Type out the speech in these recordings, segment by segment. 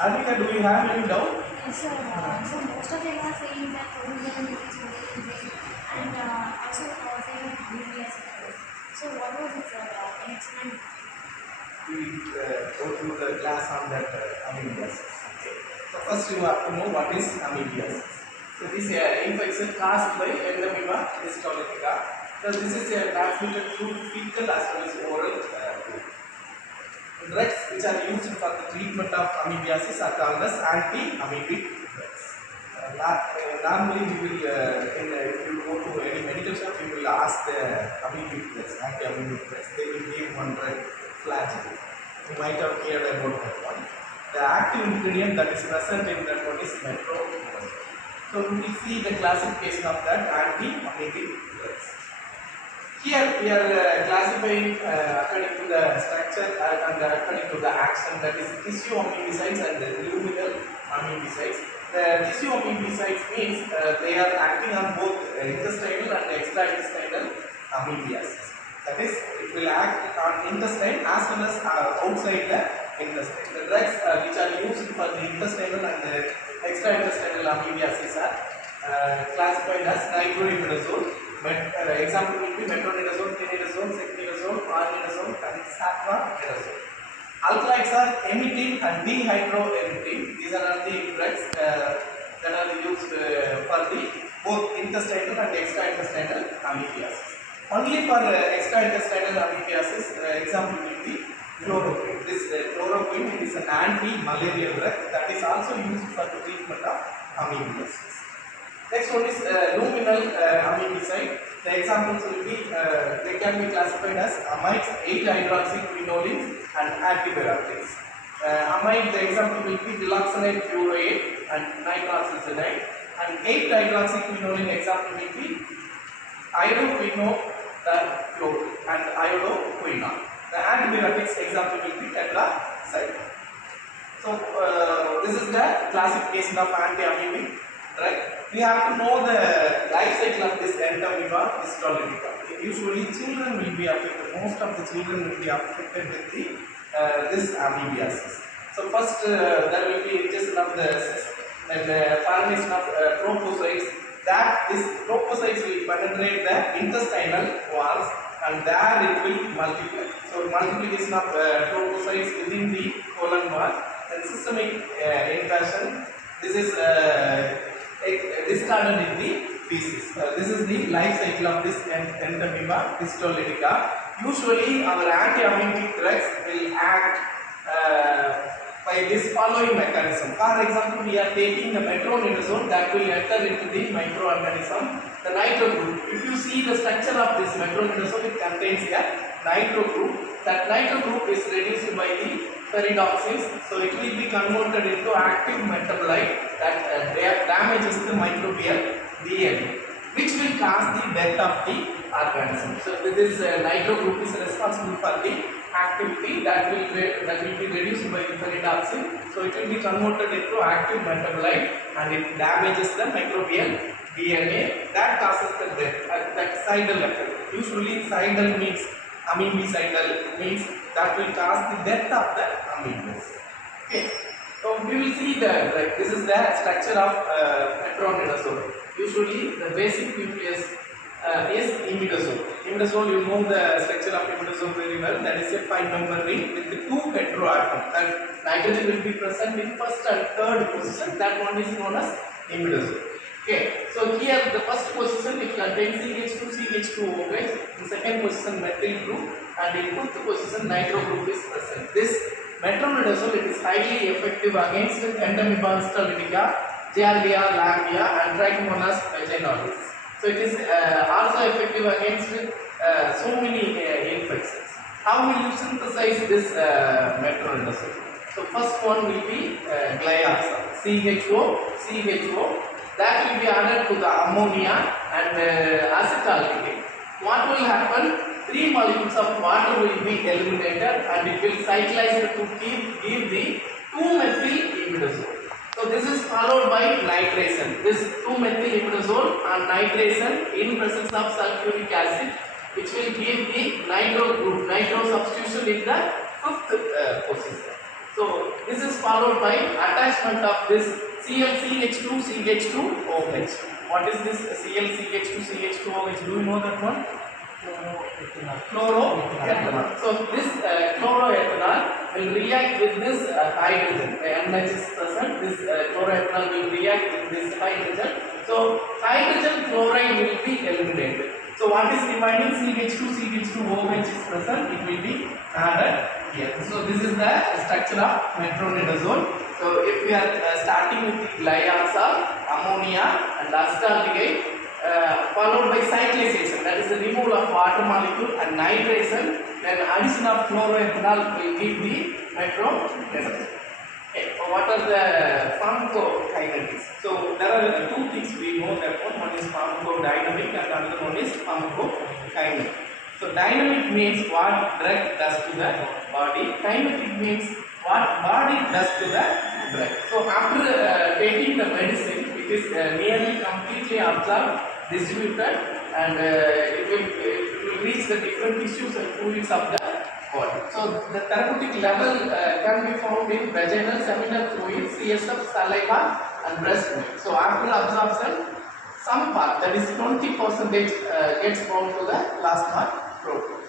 Arvika, do you have any doubt? Yes, sir. So most of them are saying that protozoan is very big and also saying that nucleus. So what was it, sir? Can you explain? We go through the class on that amoebeios. Okay. So first you have to know what is amoebeios. So this infection caused by Amoeba histolytica. So this is transmitted through fecal as well as oral food. Drugs which are used for the treatment of amoebeiasis are called as anti-amoebic drugs. Normally we will, if you go to any medical shop, you will ask the amoebic drugs, anti-amoebic drugs. They will give one drug, flagellum. You might have heard about that one. The active ingredient that is present in that one is metronidazole. So we will see the classification of that anti-amoebic drugs. Here we are classifying according to the structure and according to the action, that is tissue amoebicides and the luminal amoebicides. The tissue amoebicides means they are acting on both intestinal and extra-intestinal amoebiasis. That is, it will act on intestine as well as outside the intestine. The drugs which are used for the intestinal and the extra-intestinal amoebiasis are classified as nitroimidazole. Example will be metronidazole, tinidazole, secnidazole, arnidazole, and sapronidazole. Alkaloids are emetine and dehydroemetine. These are the drugs that are used for the both intestinal and extra-intestinal amoebiasis. Only for extra-intestinal amoebiasis, example will be chloroquine. This chloroquine is an anti-malarial drug that is also used for the treatment of amoebiasis. Next one is luminal amoebicide. The examples will be, they can be classified as amides, 8-hydroxyquinolines and antibiotics. Amide, the example will be diloxanate furoate and nitroxyzanide, and 8-hydroxyquinoline example will be iodoquinol and iodoquinol. The antibiotics example will be tetracycline. So this is the classification of anti-amoebic drug. We have to know the life cycle of this Amoeba histolytica. Usually children will be affected, most of the children will be affected with the, this amoebiasis. So first there will be ingestion of the cyst and the formation of protozoans, that this protozoans will penetrate the intestinal walls and there it will multiply. So multiplication of protozoans within the colon wall and systemic invasion. This is discarded in the feces. This is the life cycle of this Amoeba histolytica. Usually our anti-amoebic drugs will act by this following mechanism. For example, we are taking the metronidazole that will enter into the microorganism, the nitro group. If you see the structure of this metronidazole, it contains a nitro group. That nitro group is reduced by the peridoxins, so it will be converted into active metabolite that damages the microbial DNA, which will cause the death of the organism. So this nitro group is responsible for the activity that will be reduced by the peridoxin, so it will be converted into active metabolite and it damages the microbial DNA that causes the death. That cidal effect. Usually cidal means amoebicidal means that will cause the death of the amoebas. Okay, so we will see that this is the structure of metronidazole. Usually the basic nucleus is imidazole. Imidazole, you know the structure of imidazole very well. That is a 5-member ring with the 2 heteroatoms. And nitrogen will be present in first and third position. That one is known as imidazole. Okay, so here the first position it contains CH2 OH, in second position methyl group, and in fifth position nitro group is present. This metronidazole, it is highly effective against Amoeba histolytica, Giardia, Lamblia, and Trichomonas vaginalis. So it is also effective against so many infections. How will you synthesize this metronidazole? So first one will be glyoxal, CHO. That will be added to the ammonia and acetaldehyde. What will happen? 3 molecules of water will be eliminated and it will cyclize to give the 2-methyl-imidazole. So this is followed by nitration. This 2-methyl-imidazole and nitration in presence of sulfuric acid, which will give the nitro group, nitro substitution in the 5th position. So This is followed by attachment of this ClCH2CH2OH. What is this ClCH2CH2OH? Do you know that one? Chloroethanol. So this chloroethanol will react with this hydrogen. The NH is present. This chloroethanol will react with this hydrogen. So hydrogen chloride will be eliminated. So what is remaining? CH2CH2OH is present. It will be added here. So this is the structure of metronidazole. So if we are starting with the glyazole, ammonia and acetaldehyde, followed by cyclization, that is the removal of water molecule, and nitration, then addition of chloroethanol will give the metronidazole. Okay, so what are the pharmacokinetics? So there are two things we know that one is pharmacodynamic and another one is pharmacokinetic. So dynamic means what drug does to the body, kinetic means what body does to the drug. So after taking the medicine, it is nearly completely absorbed, distributed, and it will reach the different tissues and fluids of the body. So the therapeutic level can be found in vaginal, seminal fluid, CSF, saliva and breast milk. So after absorption, some part, that is 20%, gets bound to the plasma protein.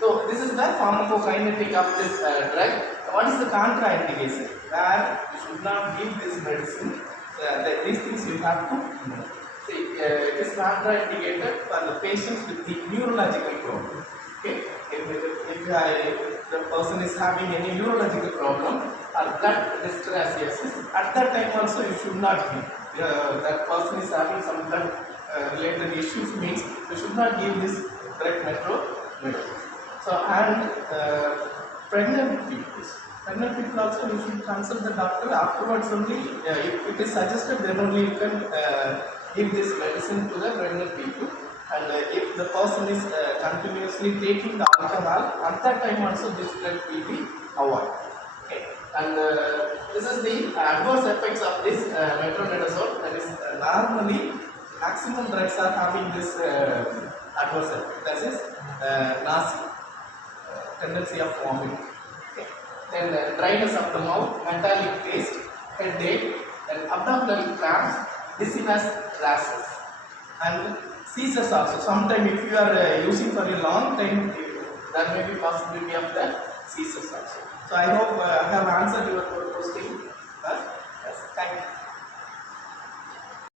So this is the pharmacokinetic of this drug. What is the contraindication? Where you should not give this medicine. These things you have to know. See, it is contraindicated for the patients with the neurological problem. Okay, if the person is having any neurological problem or blood dyscrasiasis, at that time also you should not give. That person is having some blood related issues, means you should not give this drug metronidazole. So and pregnant people also you should consult the doctor afterwards only. If it is suggested, then only you can give this medicine to the pregnant people. And if the person is continuously taking the alcohol, at that time also this drug will be avoided. Okay. And this is the adverse effects of this metronidazole. That is normally maximum drugs are having this adverse effect. That is nausea, tendency of vomiting. Okay. Then dryness of the mouth, metallic taste, headache, then abdominal cramps, dizziness, rashes, and seizures also. Sometimes if you are using for a long time, there may be possibility of the seizures also. So I hope I have answered your question.